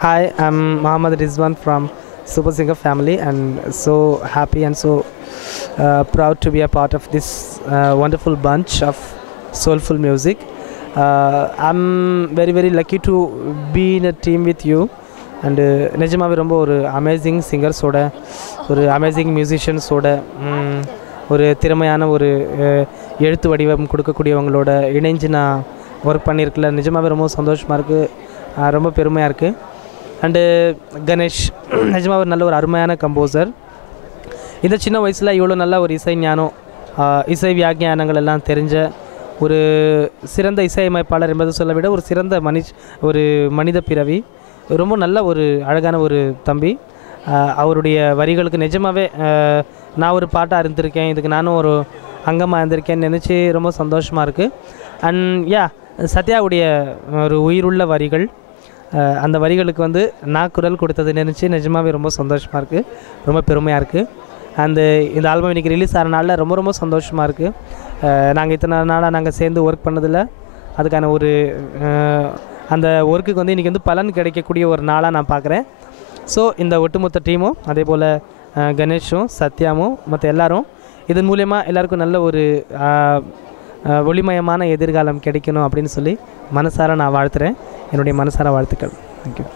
Hi, I'm Mohammad Rizwan from Super Singer family, and so happy and so proud to be a part of this wonderful bunch of soulful music. I'm very lucky to be in a team with you, and நிஜமாவே ரொம்ப ஒரு amazing சிங்கர்ஸோட ஒரு amazing மியூசிஷியன்ஸோட ஒரு திறமையான ஒரு எழுத்து வடிவம் கொடுக்கக்கூடியவங்களோட இணைஞ்சு நான் ஒர்க் பண்ணியிருக்கல நிஜமாவே ரொம்ப சந்தோஷமாக இருக்குது, ரொம்ப பெருமையாக இருக்குது. அண்டு கணேஷ் நிஜமாக ஒரு நல்ல ஒரு அருமையான கம்போசர். இந்த சின்ன வயசில் இவ்வளோ நல்ல ஒரு இசை ஞானம், இசை வியாக்கியானங்கள் எல்லாம் தெரிஞ்ச ஒரு சிறந்த இசையமைப்பாளர் என்பதை சொல்ல விட ஒரு சிறந்த ஒரு மனித பிறவி, ரொம்ப நல்ல ஒரு அழகான ஒரு தம்பி. அவருடைய வரிகளுக்கு நிஜமாகவே நான் ஒரு பாட்டாக இருந்திருக்கேன், இதுக்கு நானும் ஒரு அங்கமாக இருந்திருக்கேன்னு நினச்சி ரொம்ப சந்தோஷமாக இருக்குது. அண்ட் சத்யாவுடைய ஒரு உயிருள்ள வரிகள், அந்த வரிகளுக்கு நான் குரல் கொடுத்தது நினச்சி நிஜமாகவே ரொம்ப சந்தோஷமாக இருக்குது, ரொம்ப பெருமையாக இருக்குது. இந்த ஆல்பம் இன்றைக்கி ரிலீஸ் ஆகிற நாளில் ரொம்ப சந்தோஷமாக இருக்குது. நாங்கள் இத்தனை நாளாக நாங்கள் சேர்ந்து ஒர்க் பண்ணதில் அதுக்கான ஒரு அந்த ஒர்க்குக்கு இன்றைக்கி பலன் கிடைக்கக்கூடிய ஒரு நாளாக நான் பார்க்குறேன். ஸோ இந்த ஒட்டுமொத்த டீமும் அதே போல் கணேஷும் சத்யாவும் மற்ற எல்லோரும் இதன் மூலயமா எல்லாருக்கும் நல்ல ஒரு ஒளிமயமான எதிர்காலம் கிடைக்கணும் அப்படின்னு சொல்லி மனசார நான் வாழ்த்துறேன். என்னுடைய மனசார வாழ்த்துக்கள். தேங்க்யூ.